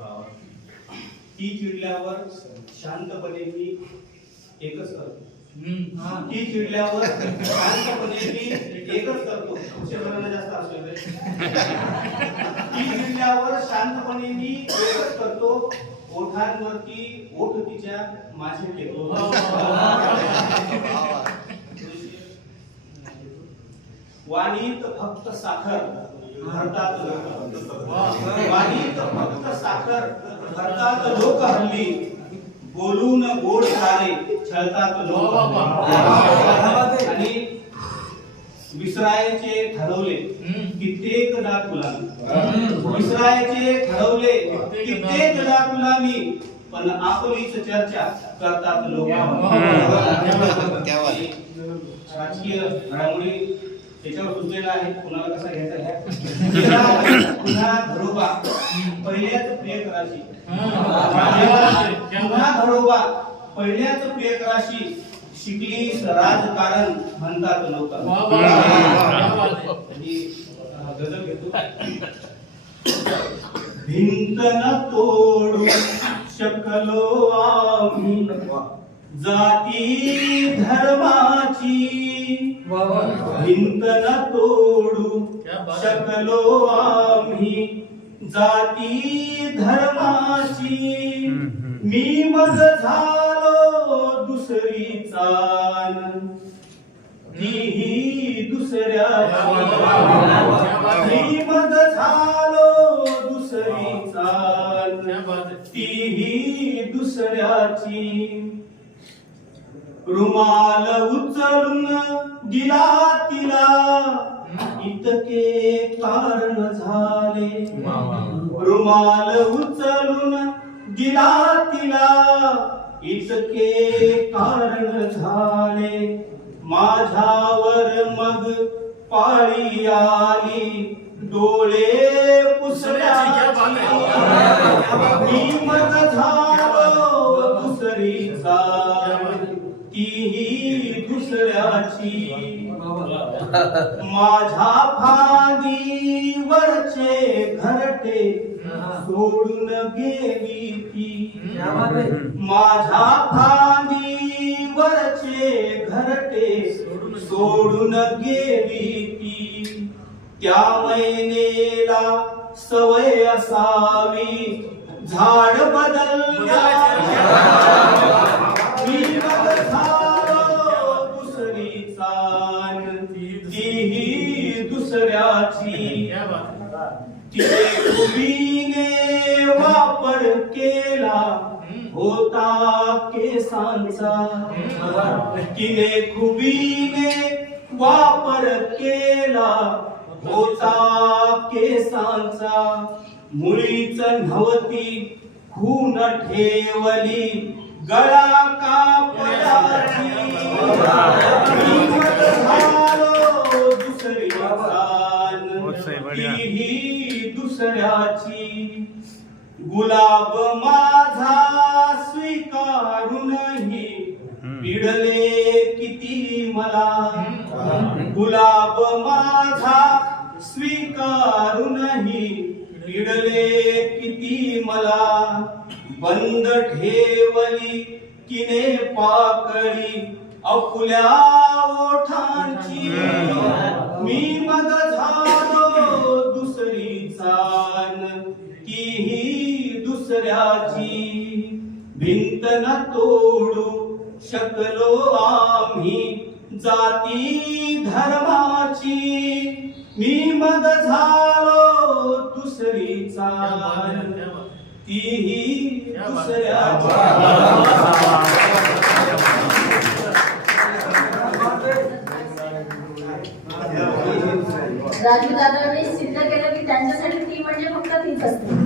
ती चिडल्यावर शांतपणे मी एकच करतो. ती चिडल्यावर शांतपणे मी एकच करतो. जास्त असू दे. ती चिडल्यावर शांतपणे मी एकच करतो. ओठांवरती ओठ तिच्या माझे घेतो वाणीत फक्त साखर. भरतात लोक वाणीत फक्त साखर. भरतात लोक हल्ली बोलून गोड सारे छळतात लोक. आणि विसरायचे ठरवले कित्येकदा तुला विसरायचे ठरवले कित्येकदा तुला मी पण आपलीच चर्चा करतात लोक. राजकीय घडामोडी त्याच्यावर सुचलेला आहे कुणाला कसा घ्यायचा घ्या. पुन्हा घरोबा पहिल्याच प्रियकराशी पुन्हा घरोबा पहिल्याच प्रियकराशी शिकलीस राजकारण म्हणतात लोक. गजल घेतो. भिंत न तोडू शकलो आम्ही. जाती भिंत न तोडू शकलो आम्ही. जाती धर्माची. मी मग झालो दुसरी चाल. तीही दुसऱ्याची मी मग झालो दुसरी चाल. तीही दुसऱ्याची. रुमाल उचलून दिला तिला. इतके कारण झाले. रुमाल उचलून दिला तिला. इतके कारण झाले. माझ्यावर मग पाळी आली. डोळे पुसल्याची मी मग झालो. दुसऱ्याची. माझ्या फांदीवरचे घरटे सोडून गेली ती. माझ्या फांदीवरचे घरटे सोडून गेली ती. त्या महिनेला सवय असावी. झाड बदलल्या तिने खुबीने वापर केला होता केसांचा. तिने खुबीने वापर केला होता केसांचा. मुळीच नव्हती खून ठेवली गळा कापडाची गुलाब माझा स्वीकारूनही पिडले किती मला. गुलाब माझा स्वीकारूनही पिडले किती मला. बंद ठेवली किने पाकळी अपुल्या ओठांची. मी मग झालो दुसरी चाल तीही दुसऱ्याची भिंत न तोडू शकलो आम्ही. जाती धर्माची मी मग झालो दुसरी चाल तीही दुसऱ्याची राजू दादांनी सिद्ध केलं की त्यांच्यासाठी ती म्हणजे फक्त तीच असते.